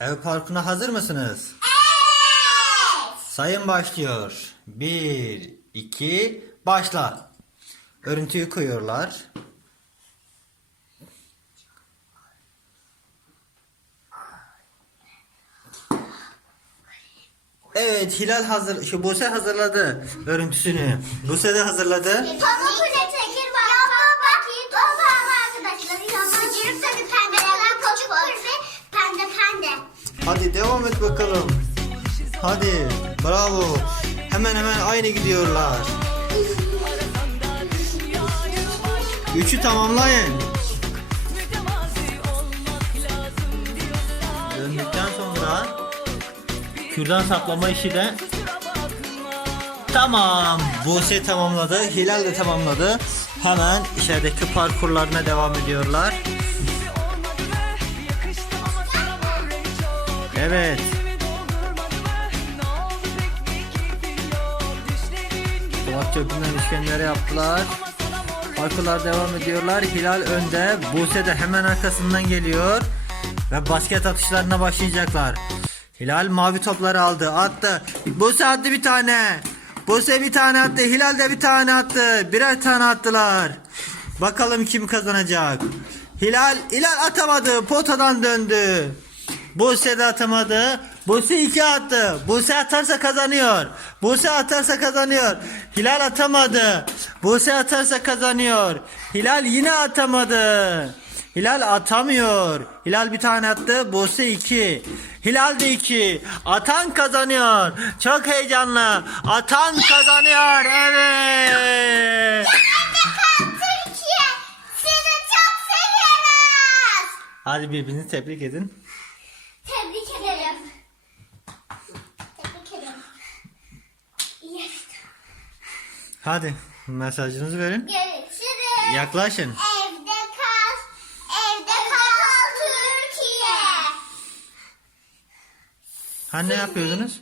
Ev parkına hazır mısınız? Sayın başlıyor. Bir, iki, başla. Örüntüyü koyuyorlar. Evet, Hilal hazır, şu Buse hazırladı örüntüsünü. Buse de hazırladı. Pamuk ile tekir var. Ya baba, baba arkadaşlar. Ya girip tabii Hadi devam et bakalım. Hadi, bravo. Hemen hemen aynı gidiyorlar. Üçü tamamlayın. Döndükten sonra kürdan saplama işi de tamam. Buse tamamladı. Hilal de tamamladı. Hemen içerideki parkurlarına devam ediyorlar. Evet. Kulak çöpünden üçgenleri yaptılar. Parkurlar devam ediyorlar. Hilal önde. Buse de hemen arkasından geliyor. Ve basket atışlarına başlayacaklar. Hilal mavi topları aldı. Attı. Buse attı bir tane. Buse bir tane attı. Hilal de bir tane attı. Birer tane attılar. Bakalım kim kazanacak. Hilal, Hilal atamadı. Potadan döndü. Buse de atamadı. Buse iki attı. Buse atarsa kazanıyor. Buse atarsa kazanıyor. Hilal atamadı. Buse atarsa kazanıyor. Hilal yine atamadı. Hilal atamıyor. Hilal bir tane attı. Buse iki. Hilal de iki. Atan kazanıyor. Çok heyecanlı. Atan kazanıyor. Evet. Hadi birbirinizi tebrik edin. Tebrik ederim. Tebrik ederim. Yes. Hadi mesajınızı verin. Görüşürüz. Yaklaşın. Evde kal. Evde kal Türkiye. Ha ne yapıyordunuz?